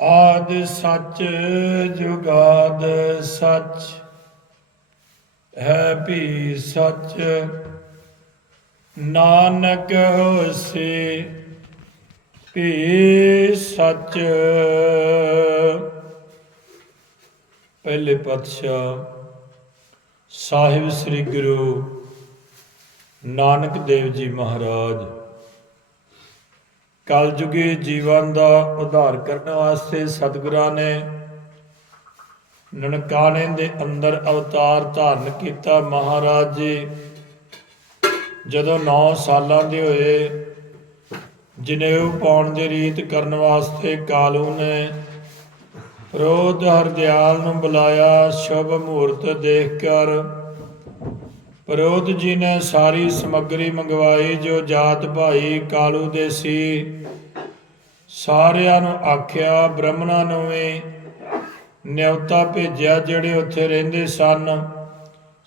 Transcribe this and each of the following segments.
ਆਦ ਸੱਚ ਜੁਗਾਦ ਸੱਚ, ਹੈ ਭੀ ਸੱਚ। ਨਾਨਕ ਹੋਸੀ ਵੀ ਸੱਚ। ਪਹਿਲੇ ਪਾਤਸ਼ਾਹ ਸਾਹਿਬ ਸ੍ਰੀ ਗੁਰੂ ਨਾਨਕ ਦੇਵ ਜੀ ਮਹਾਰਾਜ ਕਲਯੁਗੀ ਜੀਵਨ ਦਾ ਉਧਾਰ ਕਰਨ ਵਾਸਤੇ ਸਤਿਗੁਰਾਂ ਨੇ ਨਨਕਾਣੇ ਦੇ ਅੰਦਰ ਅਵਤਾਰ ਧਾਰਨ ਕੀਤਾ। ਮਹਾਰਾਜ ਜੀ, ਜਦੋਂ 9 ਸਾਲਾਂ ਦੇ ਹੋਏ, ਜਨੇਊ ਪਾਉਣ ਦੀ ਰੀਤ ਕਰਨ ਵਾਸਤੇ ਕਾਲੂ ਨੇ ਪ੍ਰੋਧ ਹਰਦਿਆਲ ਨੂੰ ਬੁਲਾਇਆ। ਸ਼ੁਭ ਮਹੂਰਤ ਦੇਖ ਕਰ ਪਰੋਧ ਜੀ ਨੇ ਸਾਰੀ ਸਮੱਗਰੀ ਮੰਗਵਾਈ ਜੋ ਜਾਤ ਭਾਈ ਕਾਲੂ ਦੇ ਸੀ, ਸਾਰਿਆਂ ਨੂੰ ਆਖਿਆ, ਬ੍ਰਹਮਣਾ ਨੂੰ ਵੀ ਨਿਉਤਾ ਭੇਜਿਆ, ਜਿਹੜੇ ਉੱਥੇ ਰਹਿੰਦੇ ਸਨ।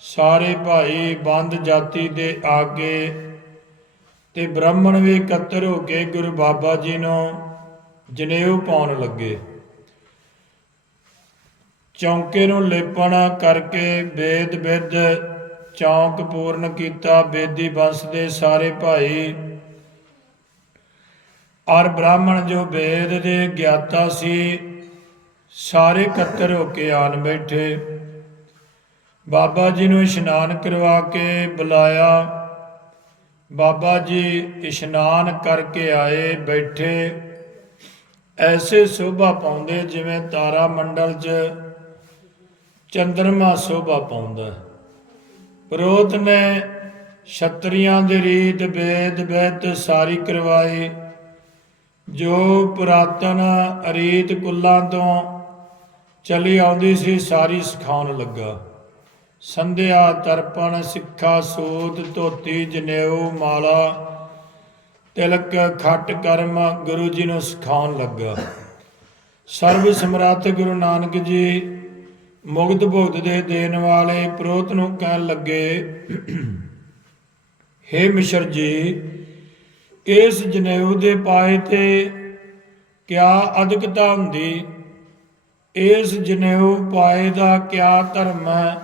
ਸਾਰੇ ਭਾਈ ਬੰਦ ਜਾਤੀ ਦੇ ਆਗੇ ਤੇ ਬ੍ਰਾਹਮਣ ਵੀ ਇਕੱਤਰ ਹੋ ਕੇ ਗੁਰੂ ਬਾਬਾ ਜੀ ਨੂੰ ਜਨੇਊ ਪਾਉਣ ਲੱਗੇ। ਚੌਂਕੇ ਨੂੰ ਲੇਪਣ ਕਰਕੇ ਵੇਦ ਵਿਦ ਚੌਂਕ ਪੂਰਨ ਕੀਤਾ, ਬੇਦੀ ਬੰਸ ਦੇ ਸਾਰੇ ਭਾਈ। ਔਰ ਬ੍ਰਾਹਮਣ ਜੋ ਵੇਦ ਦੇ ਗਿਆਤਾ ਸੀ, ਸਾਰੇ ਇਕੱਤਰ ਹੋ ਕੇ ਆਣ ਬੈਠੇ। ਬਾਬਾ ਜੀ ਨੂੰ ਇਸ਼ਨਾਨ ਕਰਵਾ ਕੇ ਬੁਲਾਇਆ। ਬਾਬਾ ਜੀ ਇਸ਼ਨਾਨ ਕਰਕੇ ਆਏ ਬੈਠੇ। ਐਸੇ ਸ਼ੋਭਾ ਪਾਉਂਦੇ ਜਿਵੇਂ ਤਾਰਾ ਮੰਡਲ 'ਚ ਚੰਦਰਮਾ ਸ਼ੋਭਾ ਪਾਉਂਦਾ। ਹੈ। ਪ੍ਰੋਤ ਨੇ ਛਤਰੀਆਂ ਦੀ ਰੀਤ ਬੇਦ ਵਿਦ ਸਾਰੀ ਕਰਵਾਈ ਜੋ ਪੁਰਾਤਨ ਰੀਤ ਕੁੱਲਾਂ ਤੋਂ ਚਲੀ ਆਉਂਦੀ ਸੀ, ਸਾਰੀ ਸਿਖਾਉਣ ਲੱਗਾ। ਸੰਧਿਆ ਤਰਪਣ, ਸਿੱਖਾ ਸੋਤ, ਧੋਤੀ ਜਨੇਊ, ਮਾਲਾ, ਤਿਲਕ, ਖੱਟ ਕਰਮ ਗੁਰੂ ਜੀ ਨੂੰ ਸਿਖਾਉਣ ਲੱਗਾ। ਸਰਬ ਸਮਰੱਥ ਗੁਰੂ ਨਾਨਕ ਜੀ ਮੁਗਧ ਭੁਗਤ ਦੇ ਦੇਣ ਵਾਲੇ ਪ੍ਰੋਤ ਨੂੰ ਕਹਿਣ ਲੱਗੇ, ਹੇ ਮਿਸ਼ਰ ਜੀ, ਇਸ ਜਨੇਊ ਦੇ ਪਾਏ ਤੇ ਕਿਆ ਅਦਕਤਾ ਹੁੰਦੀ? ਇਸ ਜਨੇਊ ਪਾਏ ਦਾ ਕਿਆ ਧਰਮ ਹੈ?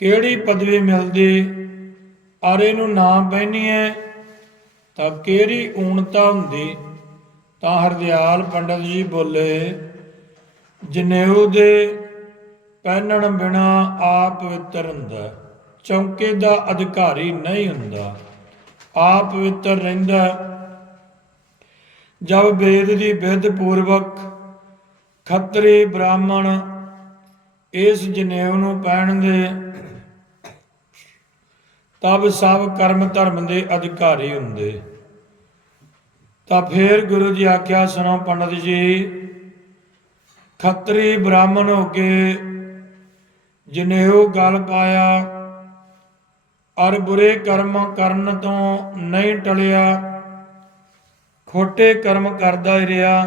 ਕਿਹੜੀ ਪਦਵੀ ਮਿਲਦੀ? ਔਰ ਇਹਨੂੰ ਨਾ ਪਹਿਨੀਏ ਤਾਂ ਕਿਹੜੀ ਊਣਤਾ ਹੁੰਦੀ? ਤਾਂ ਹਰਦਿਆਲ ਪੰਡਤ ਜੀ ਬੋਲੇ, ਜਨੇਊ ਦੇ ਪਹਿਨਣ ਬਿਨਾ ਆਪ ਪਵਿੱਤਰ ਹੁੰਦਾ, ਚੌਂਕੇ ਦਾ ਅਧਿਕਾਰੀ ਨਹੀਂ ਹੁੰਦਾ। ਆਪ ਪਵਿੱਤਰ ਰਹਿੰਦਾ ਜਦ ਵੇਦ ਦੀ ਵਿਧ ਪੂਰਵਕ ਖੱਤਰੀ ਬ੍ਰਾਹਮਣ, ਇਸ ਜਨੇਊ ਨੂੰ ਪਹਿਨਦੇ ਤਬ ਸਭ ਕਰਮ ਧਰਮ ਦੇ ਅਧਿਕਾਰੀ ਹੁੰਦੇ। ਤਾਂ ਫੇਰ ਗੁਰੂ ਜੀ ਆਖਿਆ, ਸੁਣੋ ਪੰਡਤ ਜੀ, ਖੱਤਰੀ ਬ੍ਰਾਹਮਣ ਹੋ ਕੇ ਜਨੇਊ ਗਲ ਪਾਇਆ ਔਰ ਬੁਰੇ ਕਰਮ ਕਰਨ ਤੋਂ ਨਹੀਂ ਟਲਿਆ, ਖੋਟੇ ਕਰਮ ਕਰਦਾ ਰਿਹਾ।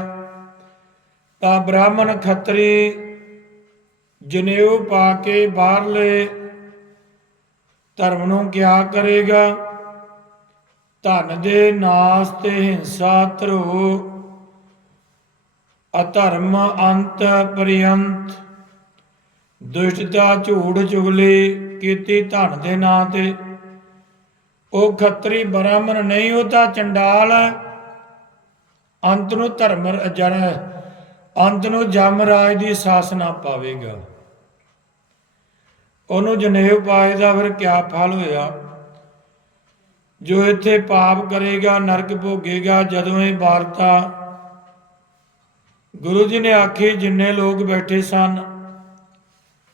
ਤਾਂ ਬ੍ਰਾਹਮਣ ਖੱਤਰੀ ਜਨੇਊ ਪਾ ਕੇ ਬਾਹਰਲੇ ਧਰਮ ਨੂੰ ਕਿਆ ਕਰੇਗਾ? ਧਨ ਦੇ ਨਾਸ ਤੇ ਹਿੰਸਾ ਧਰੋ, ਅਧਰਮ ਅੰਤ ਪਰਿਅੰਤ। ਦੁਸ਼ਟਤਾ ਝੂਠ ਚੁਗਲੀ ਕੀਤੀ ਧਨ ਦੇ ਨਾਂ ਤੇ। ਉਹ ਖੱਤਰੀ ਬ੍ਰਾਹਮਣ ਨਹੀਂ, ਉਹ ਤਾਂ ਚੰਡਾਲ ਹੈ। ਅੰਤ ਨੂੰ ਧਰਮ ਜਨ ਅੰਤ ਨੂੰ ਜਮਰਾਜ ਦੀ ਸਾਸਨਾ ਪਾਵੇਗਾ। ਉਹਨੂੰ ਜਨੇਊ ਪਾਏ ਦਾ ਫਿਰ ਕਿਆ ਫਲ ਹੋਇਆ? ਜੋ ਇੱਥੇ ਪਾਪ ਕਰੇਗਾ, ਨਰਕ ਭੋਗੇਗਾ, ਜਦੋਂ ਇਹ ਵਾਰਤਾ ਗੁਰੂ ਜੀ ਨੇ ਆਖੀ, ਜਿੰਨੇ ਲੋਕ ਬੈਠੇ ਸਨ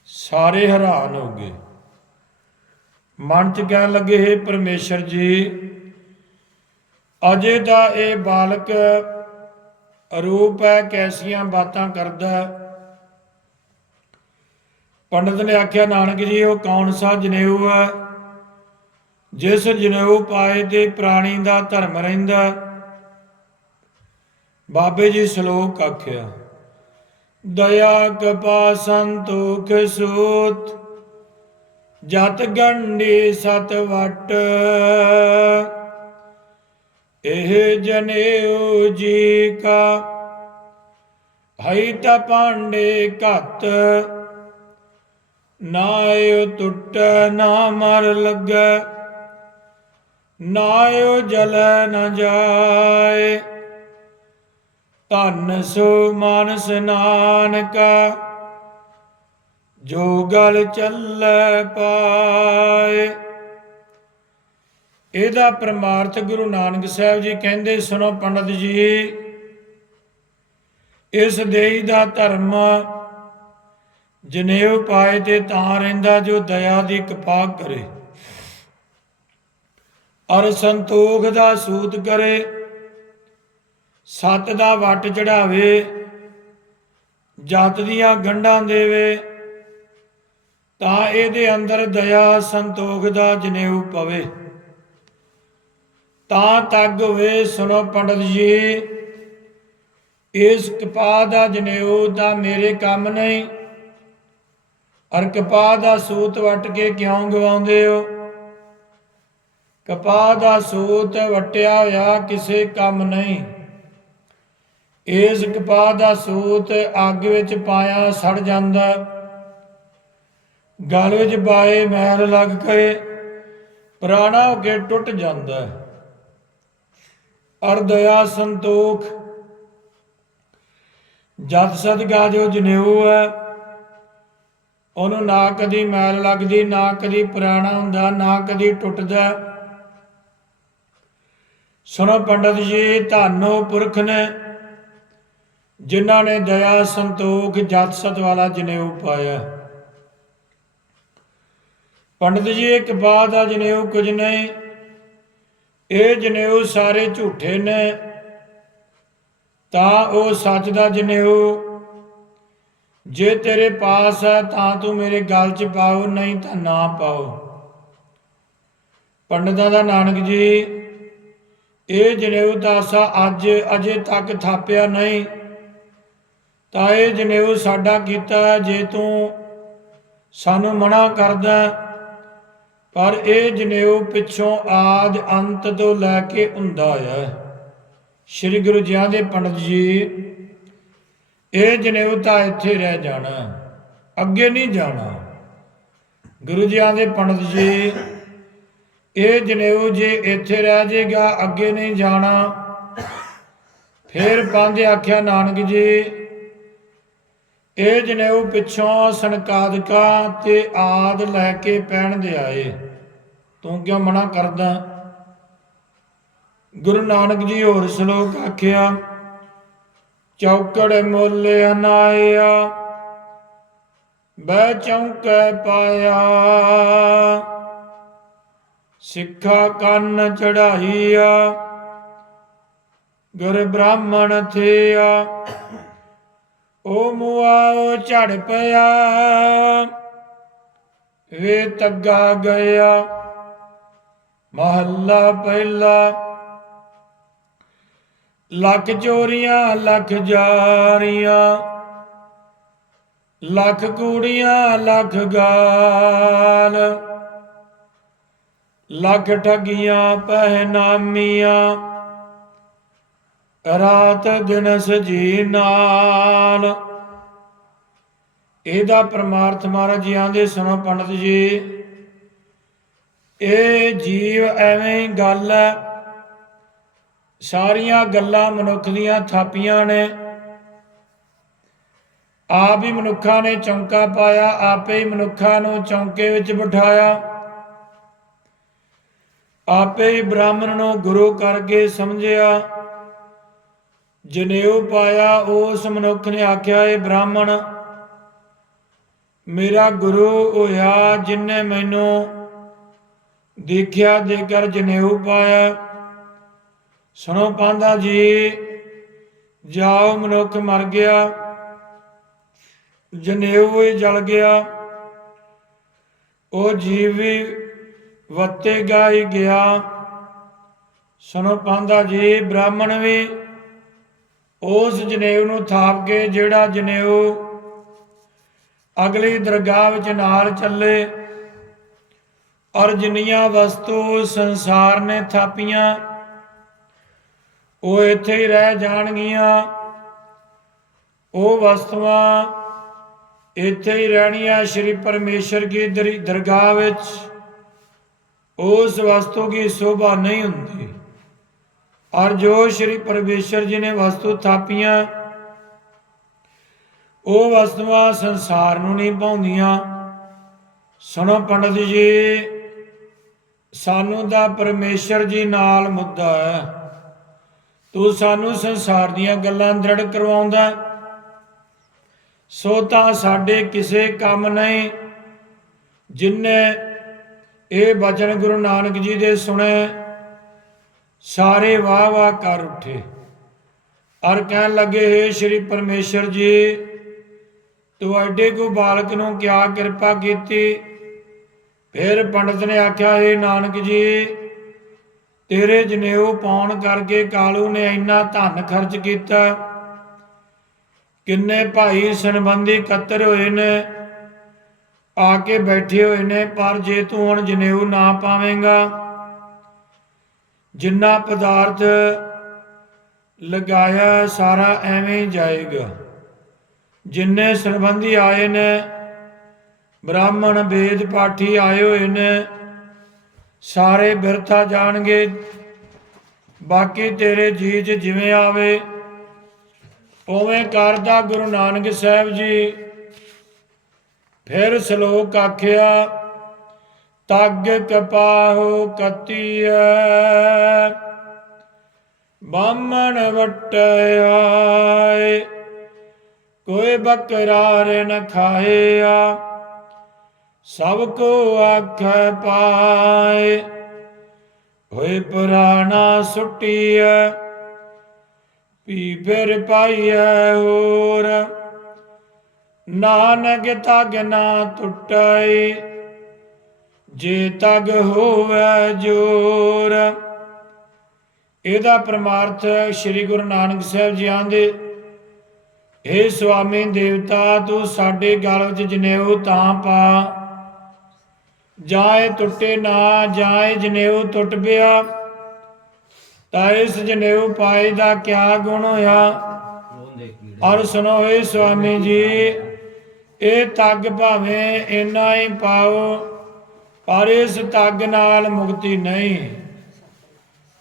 ਸਾਰੇ ਹੈਰਾਨ ਹੋ ਗਏ। ਮਨ ਚ ਕਹਿਣ ਲੱਗੇ, ਹੈ ਪਰਮੇਸ਼ਰ ਜੀ, ਅਜੇ ਦਾ ਇਹ ਬਾਲਕ ਰੂਪ ਹੈ, ਕੈਸੀਆਂ ਬਾਤਾਂ ਕਰਦਾ ਹੈ। ਪੰਡਤ ਨੇ ਆਖਿਆ, ਨਾਨਕ ਜੀ, ਉਹ ਕੌਣ ਸਾ ਜਨੇਊ ਹੈ? ਜਿਸ ਜਨੇਊ ਪਾਏ ਤੇ ਪ੍ਰਾਣੀ ਦਾ ਧਰਮ ਰਹਿੰਦਾ ਬਾਬੇ ਜੀ ਸ਼ਲੋਕ ਆਖਿਆ ਦਇਆ ਕਪਾ ਸੰਤੋਖ ਸੂਤ, ਜਤ ਗੰਢੀ ਸਤ ਵਟ। ਇਹ ਜਨੇਊ ਜੀ ਕਾ, ਹਈ ਤਾ ਪਾਂਡੇ ਘਤ। ਨਾਇਓ ਟੁੱਟ ਨਾ ਮਰ ਲੱਗੈ, ਨਾਇਓ ਜਲ ਨ ਜਾਏ। ਧੰਨ ਸੋ ਮਾਨਸ ਨਾਨਕਾ ਜੋ ਗਲ ਚੱਲੈ ਪਾਏ। ਇਹਦਾ ਪ੍ਰਮਾਰਥ ਗੁਰੂ ਨਾਨਕ ਸਾਹਿਬ ਜੀ ਕਹਿੰਦੇ ਸੁਣੋ ਪੰਡਤ ਜੀ, ਇਸ ਦੇਈ ਦਾ ਧਰਮ ਜਨੇਊ ਪਾਏ ਤੇ ਤਾਂ ਰਹਿੰਦਾ ਜੋ ਦਇਆ ਦੀ ਕਪਾਹ ਕਰੇ। ਔਰ ਸੰਤੋਖ ਦਾ ਸੂਤ ਕਰੇ ਸੱਤ ਦਾ ਵਟ ਚੜਾਵੇ, ਜਤ ਦੀਆਂ ਗੰਢਾਂ ਦੇਵੇ, ਤਾਂ ਇਹਦੇ ਅੰਦਰ ਦਇਆ ਸੰਤੋਖ ਦਾ ਜਨੇਊ ਪਵੇ। ਤਾਂ ਤੱਗ ਹੋਵੇ ਸੁਣੋ ਪੰਡਤ ਜੀ, ਇਸ ਕਪਾਹ ਦਾ ਜਨੇਊ ਦਾ ਮੇਰੇ ਕੰਮ ਨਹੀਂ। ਅਰ ਕਪਾਹ ਦਾ ਸੂਤ ਵਟ ਕੇ ਕਿਉਂ ਗਵਾਉਂਦੇ ਹੋ? ਕਪਾਹ ਦਾ ਸੂਤ ਵਟਿਆ ਹੋਇਆ ਕਿਸੇ ਕੰਮ ਨਹੀਂ। ਇਸ ਕਪਾਹ ਦਾ ਸੂਤ ਅੱਗ ਵਿੱਚ ਪਾਇਆ ਸੜ ਜਾਂਦਾ। ਗਲ ਵਿੱਚ ਬਾਏ ਮੈਲ ਲੱਗ ਕੇ ਪੁਰਾਣਾ ਹੋ ਕੇ ਟੁੱਟ ਜਾਂਦਾ। ਹੈ ਸੰਤੋਖ। ਜਦ ਸਦਗਾ ਜੋ ਜਨੇਊ ਹੈ, ਉਹਨੂੰ ਨਾ ਕਦੀ ਮੈਲ ਲੱਗਦੀ, ਨਾ ਕਦੀ ਪੁਰਾਣਾ ਹੁੰਦਾ, ਨਾ ਕਦੀ ਟੁੱਟਦਾ। ਸੁਣੋ ਪੰਡਤ ਜੀ, ਧੰਨੋ ਪੁਰਖ ਨੇ ਜਿਨ੍ਹਾਂ ਨੇ ਦਇਆ, ਸੰਤੋਖ, ਜਤ ਸਤ ਵਾਲਾ ਜਨੇਊ ਪਾਇਆ। ਪੰਡਤ ਜੀ, ਇੱਕ ਬਾਤ ਆ ਜਨੇਊ ਕੁਝ ਨਹੀਂ, ਇਹ ਜਨੇਊ ਸਾਰੇ ਝੂਠੇ ਨੇ, ਤਾਂ ਉਹ ਸੱਚ ਦਾ ਜਨੇਊ ਜੇ ਤੇਰੇ ਪਾਸ ਹੈ ਤਾਂ ਤੂੰ ਮੇਰੇ ਗਲ 'ਚ ਪਾਓ, ਨਹੀਂ ਤਾਂ ਨਾ ਪਾਓ। ਪੰਡਤਾਂ ਦਾ ਨਾਨਕ ਜੀ, ਇਹ ਜਨੇਊ ਦਾਸਾ ਅੱਜ ਅਜੇ ਤੱਕ ਥਾਪਿਆ ਨਹੀਂ ਤਾਂ ਇਹ ਜਨੇਊ, ਸਾਡਾ ਕੀਤਾ ਜੇ ਤੂੰ ਸਾਨੂੰ ਮਨਾ ਕਰਦਾ ਪਰ ਇਹ ਜਨੇਊ ਪਿੱਛੋਂ ਆਦ ਅੰਤ ਤੋਂ ਲੈ ਕੇ ਹੁੰਦਾ ਹੈ। ਸ੍ਰੀ ਗੁਰੂ ਜੀ ਦੇ ਪੰਡਤ ਜੀ, ਇਹ ਜਨੇਊ ਤਾਂ ਇੱਥੇ ਰਹਿ ਜਾਣਾ ਅੱਗੇ ਨਹੀਂ ਜਾਣਾ। ਗੁਰੂ ਜੀ ਦੇ ਪੰਡਤ ਜੀ, ਇਹ ਜਨੇਊ ਜੇ ਇੱਥੇ ਰਹਿ ਜਾਏਗਾ ਅੱਗੇ ਨਹੀਂ ਜਾਣਾ। ਫਿਰ ਪੰਜ ਆਖਿਆ, ਨਾਨਕ ਜੀ ਇਹ ਜਨੇਊ ਪਿੱਛੋਂ ਸੰਕਾਦਕਾ ਤੇ ਆਦ ਲੈ ਕੇ ਪੈਣ ਦੇ ਆਏ। ਤੂੰ ਕਿਉਂ ਮਨਾ ਕਰਦਾ? ਗੁਰੂ ਨਾਨਕ ਜੀ ਹੋਰ ਸ਼ਲੋਕ ਆਖਿਆ, ਚੌਕੜ ਮੁੱਲ ਅਨਾਇਆ ਬੈ ਚੌਂਕੈ ਪਾਇਆ। ਸਿੱਖਾ ਕੰਨ ਚੜਾਈਆ ਗੁਰ ਬ੍ਰਾਹਮਣ ਥਿਆ। ਓ ਮੁਆਓ ਝੜ ਪਿਆ। ਵੇ ਤੱਗਾ ਗਿਆ। ਮਹੱਲਾ ਪਹਿਲਾ। ਲੱਖ ਚੋਰੀਆਂ, ਲੱਖ ਜਾਰੀਆਂ। ਲੱਖ ਕੂੜੀਆਂ, ਲੱਖ ਗਾਲ। ਲੱਖ ਠਗੀਆਂ, ਪਹਿਨਾਮੀਆਂ। ਰਾਤ ਦਿਨ ਸਜੀ ਨਾਲ। ਇਹਦਾ ਪਰਮਾਰਥ ਮਹਾਰਾਜ ਜੀ ਆਂਦੇ ਸੁਣੋ ਪੰਡਤ ਜੀ, ਇਹ ਜੀਵ ਐਵੇਂ ਹੀ ਗੱਲ ਹੈ। ਸਾਰੀਆਂ ਗੱਲਾਂ ਮਨੁੱਖ ਦੀਆਂ ਥਾਪੀਆਂ ਨੇ। ਆਪ ਹੀ ਮਨੁੱਖਾਂ ਨੇ ਚੌਂਕਾ ਪਾਇਆ, ਆਪੇ ਹੀ ਮਨੁੱਖਾਂ ਨੂੰ ਚੌਂਕੇ ਵਿੱਚ ਬਿਠਾਇਆ। ਆਪੇ ਹੀ ਬ੍ਰਾਹਮਣ ਨੂੰ ਗੁਰੂ ਕਰਕੇ ਸਮਝਿਆ। ਜਨੇਊ ਪਾਇਆ, ਉਸ ਮਨੁੱਖ ਨੇ ਆਖਿਆ, ਇਹ ਬ੍ਰਾਹਮਣ, ਮੇਰਾ ਗੁਰੂ ਹੋਇਆ ਜਿਨੇ ਮੈਨੂੰ ਦੇਖਿਆ ਜੇਕਰ ਜਨੇਊ ਪਾਇਆ। ਸੁਣੋ ਪਾਂਦਾ ਜੀ, ਜਾਓ ਮਨੁੱਖ ਮਰ ਗਿਆ ਜਨੇਊ ਹੀ ਜਲ ਗਿਆ, ਉਹ ਜੀਵ ਵੀ ਵੱਤੇਗਾ ਹੀ ਗਿਆ। ਸੁਣੋ ਪਾਂਦਾ ਜੀ, ਬ੍ਰਾਹਮਣ ਵੀ ਉਸ ਜਨੇਊ ਨੂੰ ਥਾਪ ਕੇ ਜਿਹੜਾ ਜਨੇਊ ਅਗਲੀ ਦਰਗਾਹ ਵਿੱਚ ਨਾਲ ਚੱਲੇ ਔਰ ਜਿੰਨੀਆਂ ਵਸਤੂ ਸੰਸਾਰ ਨੇ ਥਾਪੀਆਂ, ਉਹ ਇੱਥੇ ਹੀ ਰਹਿ ਜਾਣਗੀਆਂ। ਉਹ ਵਸਤੂਆਂ ਇੱਥੇ ਹੀ ਰਹਿਣੀਆਂ ਸ਼੍ਰੀ ਪਰਮੇਸ਼ਰ ਕੀ ਦਰਗਾਹ ਵਿੱਚ। ਉਸ ਵਸਤੂ ਦੀ ਸ਼ੋਭਾ ਨਹੀਂ ਹੁੰਦੀ। ਔਰ ਜੋ ਸ਼੍ਰੀ ਪਰਮੇਸ਼ਰ ਜੀ ਨੇ ਵਸਤੂ ਥਾਪੀਆਂ, ਉਹ ਵਸਤੂਆਂ ਸੰਸਾਰ ਨੂੰ ਨਹੀਂ ਪਾਉਂਦੀਆਂ ਸੁਣੋ ਪੰਡਤ ਜੀ, ਸਾਨੂੰ ਦਾ ਪਰਮੇਸ਼ਰ ਜੀ ਨਾਲ ਮੁੱਦਾ ਹੈ। ਤੂੰ ਸਾਨੂੰ ਸੰਸਾਰ ਦੀਆਂ ਗੱਲਾਂ ਦ੍ਰਿੜ ਕਰਵਾਉਂਦਾ ਸੋ ਤਾਂ ਸਾਡੇ ਕਿਸੇ ਕੰਮ ਨਹੀਂ ਜਿਨਨੇ ਇਹ ਬਚਨ ਗੁਰੂ ਨਾਨਕ ਜੀ ਦੇ ਸੁਣੇ। ਸਾਰੇ ਵਾਹ ਵਾਹ ਕਰ ਉੱਠੇ। ਔਰ ਕਹਿਣ ਲੱਗੇ, ਹੈ ਸ਼੍ਰੀ ਪਰਮੇਸ਼ਰ ਜੀ ਤੁਹਾਡੇ ਕੋ ਬਾਲਕ ਨੂੰ ਕਿਆ ਕਿਰਪਾ ਕੀਤੀ? ਫਿਰ ਪੰਡਤ ਨੇ ਆਖਿਆ ਏ ਨਾਨਕ ਜੀ, ਤੇਰੇ ਜਨੇਊ ਪਾਉਣ ਕਰਕੇ ਕਾਲੂ ਨੇ ਇੰਨਾ ਧਨ ਖਰਚ ਕੀਤਾ। ਕਿੰਨੇ ਭਾਈ ਸੰਬੰਧੀ ਇਕੱਤਰ ਹੋਏ ਨੇ, ਆ ਕੇ ਬੈਠੇ ਹੋਏ ਨੇ, ਪਰ ਜੇ ਤੂੰ ਹੁਣ ਜਨੇਊ ਨਾ ਪਾਵੇਂਗਾ ਜਿੰਨਾ ਪਦਾਰਥ ਲਗਾਇਆ ਸਾਰਾ ਐਵੇਂ ਜਾਏਗਾ। ਜਿੰਨੇ ਸੰਬੰਧੀ ਆਏ ਨੇ, ਬ੍ਰਾਹਮਣ ਵੇਦ ਪਾਠੀ ਆਏ ਹੋਏ ਨੇ, ਸਾਰੇ ਬਿਰਥਾ ਜਾਣਗੇ। ਬਾਕੀ ਤੇਰੇ ਜੀ 'ਚ ਜਿਵੇਂ ਆਵੇ, ਉਵੇਂ ਕਰਦਾ ਗੁਰੂ ਨਾਨਕ ਸਾਹਿਬ ਜੀ। ਫਿਰ ਸ਼ਲੋਕ ਆਖਿਆ ਤਗ ਕਪਾਹੋ ਕਤੀਐ ਬਾਮਣ ਵਟਿਆਏ, ਕੋਈ ਬਕਰਾਰ ਨ ਖਾਇਆ, ਸਭ ਕੋ ਆਖੈ ਪਾਏ। ਹੋਏ ਪੁਰਾਣਾ ਸੁਟੀਐ ਪੀ ਫਿਰ ਪਾਈਐ ਹੋਰ। ਨਾਨਕ ਤਗ ਨਾ ਟੁੱਟਈ ਜੇ ਤਗ ਹੋਵੇ ਜੋਰ। ਇਹਦਾ ਪ੍ਰਮਾਰਥ ਸ੍ਰੀ ਗੁਰੂ ਨਾਨਕ ਸਾਹਿਬ ਜੀ ਆਂਦੇ ਏ ਸੁਆਮੀ ਦੇਵਤਾ, ਤੂੰ ਸਾਡੇ ਗਲ ਵਿੱਚ ਜਨੇਊ ਤਾਂ ਪਾ। ਜਾਏ ਟੁੱਟੇ ਨਾ ਜਾਏ ਜਨੇਊ ਟੁੱਟ ਪਿਆ, ਤਾਂ ਇਸ ਜਨੇਊ ਪਾਏ ਦਾ ਕਿਆ ਗੁਣ ਹੋਇਆ? ਔਰ ਸੁਣੋ ਏ ਸੁਆਮੀ ਜੀ, ਇਹ ਤੱਗ ਭਾਵੇਂ ਇਨਾ ਹੀ ਪਾਓ ਪਰ ਇਸ ਤੱਗ ਨਾਲ ਮੁਕਤੀ ਨਹੀਂ।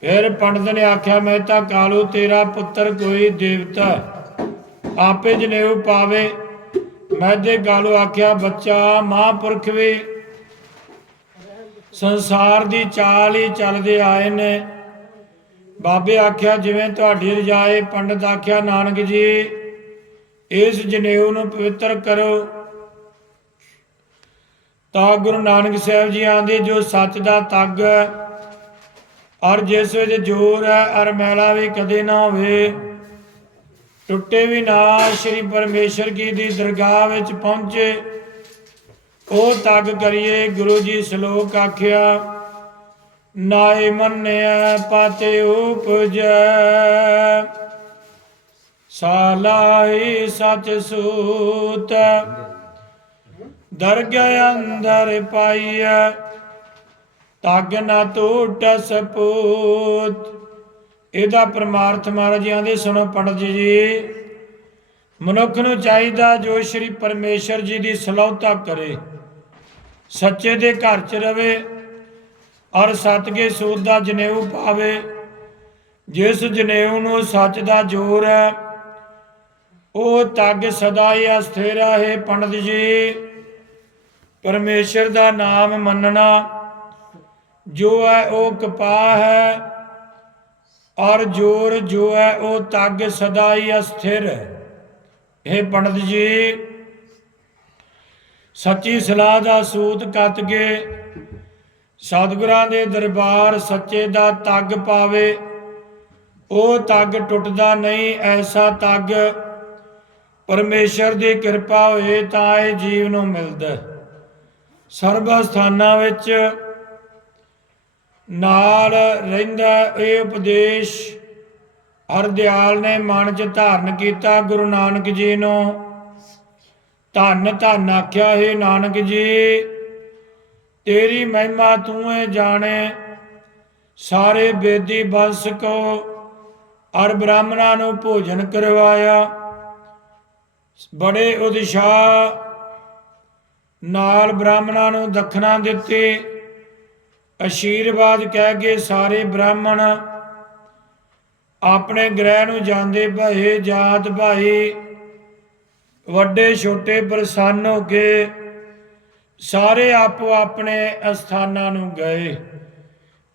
ਫਿਰ ਪੰਡਤ ਨੇ ਆਖਿਆ, ਮੈਂ ਤਾਂ ਕਾਲੂ ਤੇਰਾ ਪੁੱਤਰ ਕੋਈ ਦੇਵਤਾ ਆਪੇ ਜਨੇਊ ਪਾਵੇ। ਮੈਂ ਤੇ ਕਾਲੂ ਆਖਿਆ, ਬੱਚਾ ਮਹਾਂਪੁਰਖ ਵੀ ਸੰਸਾਰ ਦੀ ਚਾਲ ਹੀ ਚੱਲਦੇ ਆਏ ਨੇ। ਬਾਬੇ ਆਖਿਆ, ਜਿਵੇਂ ਤੁਹਾਡੀ ਰਜਾਏ ਪੰਡਤ ਆਖਿਆ, ਨਾਨਕ ਜੀ, ਇਸ ਜਨੇਊ ਨੂੰ ਪਵਿੱਤਰ ਕਰੋ। ਤਾਂ ਗੁਰੂ ਨਾਨਕ ਸਾਹਿਬ ਜੀ ਆਂਦੇ, ਜੋ ਸੱਚ ਦਾ ਤੱਗ ਹੈ, ਔਰ ਜਿਸ ਵਿੱਚ ਜੋਰ ਹੈ, ਔਰ ਮੈਲਾ ਵੀ ਕਦੇ ਨਾ ਹੋਵੇ, ਟੁੱਟੇ ਵੀ ਨਾ, ਸ਼੍ਰੀ ਪਰਮੇਸ਼ਰ ਕੀ ਦੀ ਦਰਗਾਹ ਵਿੱਚ ਪਹੁੰਚੇ, ਉਹ ਤੱਗ ਕਰੀਏ, ਗੁਰੂ ਜੀ ਸ਼ਲੋਕ ਆਖਿਆ, ਨਾਏ ਮੰਨਿਆ ਪਾਤੇ ਉਪਜੈ, ਸਾਲਾਹੀ ਸਚ ਸੂਤ ਦਰਗਹਿ ਅੰਦਰ ਪਾਈਐ, ਤਗ ਨਾ ਟੂਟ ਸਪੂਤ। ਇਹਦਾ ਪਰਮਾਰਥ ਮਹਾਰਾਜ ਜੀ ਆਂਦੇ, ਸੁਣੋ ਪੰਡਤ ਜੀ ਮਨੁੱਖ ਨੂੰ ਚਾਹੀਦਾ ਜੋ ਸ਼੍ਰੀ ਪਰਮੇਸ਼ਰ ਜੀ ਦੀ ਸਲਾਹਤਾ ਕਰੇ, ਸੱਚੇ ਦੇ ਘਰ 'ਚ ਰਵੇ ਔਰ ਸਤਗੇ ਸੂਦ ਦਾ ਜਨੇਊ ਪਾਵੇ। ਜਿਸ ਜਨੇਊ ਨੂੰ ਸੱਚ ਦਾ ਜੋਰ ਹੈ, ਉਹ ਤੱਗ ਸਦਾ ਹੀ ਅਸਥਿਰ ਹੈ ਪੰਡਤ ਜੀ। ਪਰਮੇਸ਼ਰ ਦਾ ਨਾਮ ਮੰਨਣਾ, ਜੋ ਹੈ ਉਹ ਕਪਾਹ ਹੈ, ਔਰ ਜੋਰ ਜੋ ਹੈ ਉਹ ਤੱਗ ਸਦਾ ਹੀ ਅਸਥਿਰ ਹੈ। ਇਹ ਪੰਡਤ ਜੀ, ਸੱਚੀ ਸਲਾਹ ਦਾ ਸੂਤ ਕੱਤ ਕੇ ਸਤਿਗੁਰਾਂ ਦੇ ਦਰਬਾਰ ਸੱਚੇ ਦਾ ਤੱਗ ਪਾਵੇ, ਉਹ ਤੱਗ ਟੁੱਟਦਾ ਨਹੀਂ, ਐਸਾ ਤੱਗ ਪਰਮੇਸ਼ਰ ਦੀ ਕਿਰਪਾ ਹੋਏ ਤਾਂ ਇਹ ਜੀਵ ਨੂੰ ਮਿਲਦਾ ਸਰਬ ਸਥਾਨਾਂ ਵਿੱਚ ਨਾਲ ਰਹਿੰਦਾ ਇਹ ਉਪਦੇਸ਼ ਹਰਦਿਆਲ ਨੇ ਮਨ 'ਚ ਧਾਰਨ ਕੀਤਾ, ਗੁਰੂ ਨਾਨਕ ਜੀ ਨੂੰ। ਧੰਨ ਧੰਨ ਆਖਿਆ, ਹੈ ਨਾਨਕ ਜੀ, ਤੇਰੀ ਮਹਿਮਾ ਤੂੰ ਏ ਜਾਣੇ। ਸਾਰੇ ਬੇਦੀ ਬੰਸ ਕੋ ਅਰ ਬ੍ਰਾਹਮਣਾਂ ਨੂੰ ਭੋਜਨ ਕਰਵਾਇਆ। ਬੜੇ ਉਦਸ਼ਾਹ ਨਾਲ ਬ੍ਰਾਹਮਣਾਂ ਨੂੰ ਦਖਣਾ ਦਿੱਤੀ। ਅਸ਼ੀਰਵਾਦ ਕਹਿ ਕੇ ਸਾਰੇ ਬ੍ਰਾਹਮਣ ਆਪਣੇ ਗ੍ਰਹਿ ਨੂੰ ਜਾਂਦੇ ਭਏ, ਜਾਤ ਭਾਈ ਵੱਡੇ ਛੋਟੇ ਪ੍ਰਸੰਨ ਹੋ ਕੇ ਸਾਰੇ ਆਪੋ ਆਪਣੇ ਅਸਥਾਨਾਂ ਨੂੰ ਗਏ।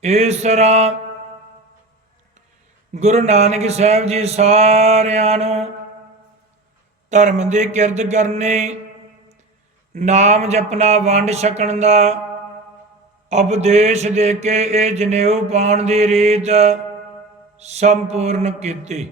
ਇਸ ਤਰ੍ਹਾਂ ਗੁਰੂ ਨਾਨਕ ਸਾਹਿਬ ਜੀ ਸਾਰਿਆਂ ਨੂੰ ਧਰਮ ਦੀ ਕਿਰਤ ਕਰਨੀ ਨਾਮ ਜਪਣਾ ਵੰਡ ਛਕਣ ਦਾ, ਉਪਦੇਸ਼ ਦੇ ਕੇ ਇਹ ਜਨੇਊ ਪਾਉਣ ਦੀ ਰੀਤ ਸੰਪੂਰਨ ਕੀਤੀ।